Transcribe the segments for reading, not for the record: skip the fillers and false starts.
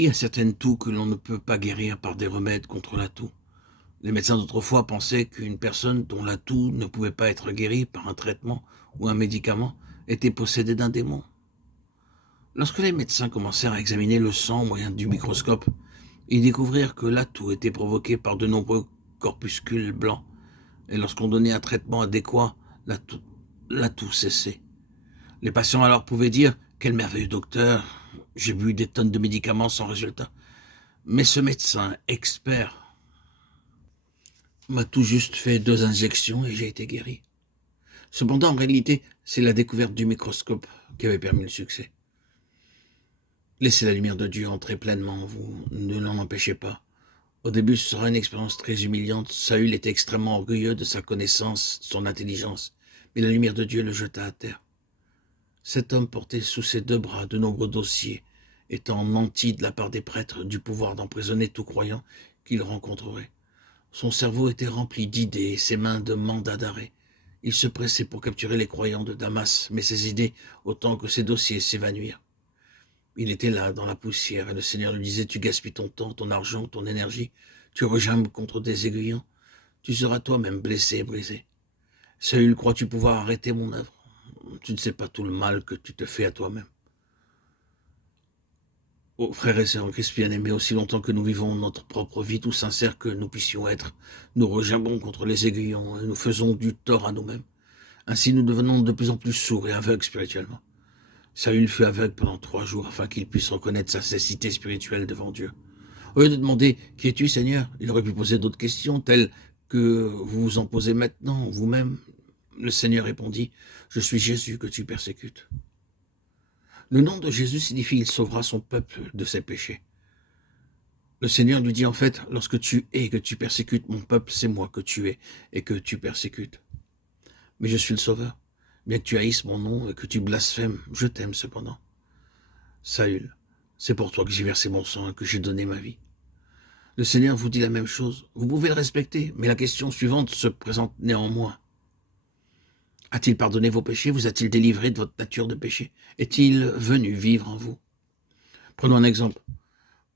Il y a certaines toux que l'on ne peut pas guérir par des remèdes contre la toux. Les médecins d'autrefois pensaient qu'une personne dont la toux ne pouvait pas être guérie par un traitement ou un médicament était possédée d'un démon. Lorsque les médecins commencèrent à examiner le sang au moyen du microscope, ils découvrirent que la toux était provoquée par de nombreux corpuscules blancs, et lorsqu'on donnait un traitement adéquat, la toux cessait. Les patients alors pouvaient dire « Quel merveilleux docteur, j'ai bu des tonnes de médicaments sans résultat. » Mais ce médecin expert m'a tout juste fait 2 injections et j'ai été guéri. Cependant, en réalité, c'est la découverte du microscope qui avait permis le succès. Laissez la lumière de Dieu entrer pleinement en vous, ne l'en empêchez pas. Au début, ce sera une expérience très humiliante. Saül était extrêmement orgueilleux de sa connaissance, de son intelligence, mais la lumière de Dieu le jeta à terre. Cet homme portait sous ses 2 bras de nombreux dossiers, étant menti de la part des prêtres du pouvoir d'emprisonner tout croyant qu'il rencontrerait. Son cerveau était rempli d'idées et ses mains de mandats d'arrêt. Il se pressait pour capturer les croyants de Damas, mais ses idées, autant que ses dossiers, s'évanouirent. Il était là, dans la poussière, et le Seigneur lui disait « Tu gaspilles ton temps, ton argent, ton énergie, tu rejambes contre des aiguillons, tu seras toi-même blessé et brisé. Saül, crois-tu pouvoir arrêter mon œuvre? Tu ne sais pas tout le mal que tu te fais à toi-même. » Oh, frères et sœurs en Christ bien-aimés, aussi longtemps que nous vivons notre propre vie, tout sincère que nous puissions être, nous rejambons contre les aiguillons et nous faisons du tort à nous-mêmes. Ainsi, nous devenons de plus en plus sourds et aveugles spirituellement. Saül fut aveugle pendant 3 jours afin qu'il puisse reconnaître sa cécité spirituelle devant Dieu. Au lieu de demander « Qui es-tu, Seigneur ?» il aurait pu poser d'autres questions, telles que vous vous en posez maintenant vous-même. Le Seigneur répondit « Je suis Jésus que tu persécutes. » Le nom de Jésus signifie « Il sauvera son peuple de ses péchés ». Le Seigneur lui dit en fait « Lorsque tu es et que tu persécutes mon peuple, c'est moi que tu es et que tu persécutes. Mais je suis le Sauveur. Bien que tu haïsses mon nom et que tu blasphèmes, je t'aime cependant. Saül, c'est pour toi que j'ai versé mon sang et que j'ai donné ma vie. » Le Seigneur vous dit la même chose. Vous pouvez le respecter, mais la question suivante se présente néanmoins. A-t-il pardonné vos péchés? Vous a-t-il délivré de votre nature de péché? Est-il venu vivre en vous? Prenons un exemple.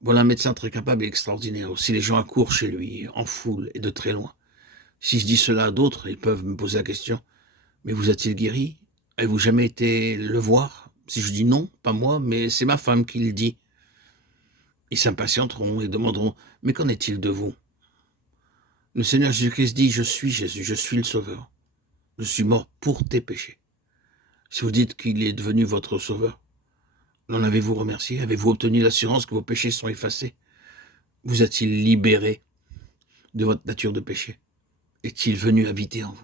Voilà un médecin très capable et extraordinaire. Aussi les gens accourent chez lui, en foule et de très loin. Si je dis cela à d'autres, ils peuvent me poser la question. Mais vous a-t-il guéri? Avez-vous jamais été le voir? Si je dis non, pas moi, mais c'est ma femme qui le dit. Ils s'impatienteront et demanderont, mais qu'en est-il de vous? Le Seigneur Jésus-Christ dit, je suis Jésus, je suis le Sauveur. Je suis mort pour tes péchés. Si vous dites qu'il est devenu votre Sauveur, l'en avez-vous remercié? Avez-vous obtenu l'assurance que vos péchés sont effacés? Vous a-t-il libéré de votre nature de péché? Est-il venu habiter en vous?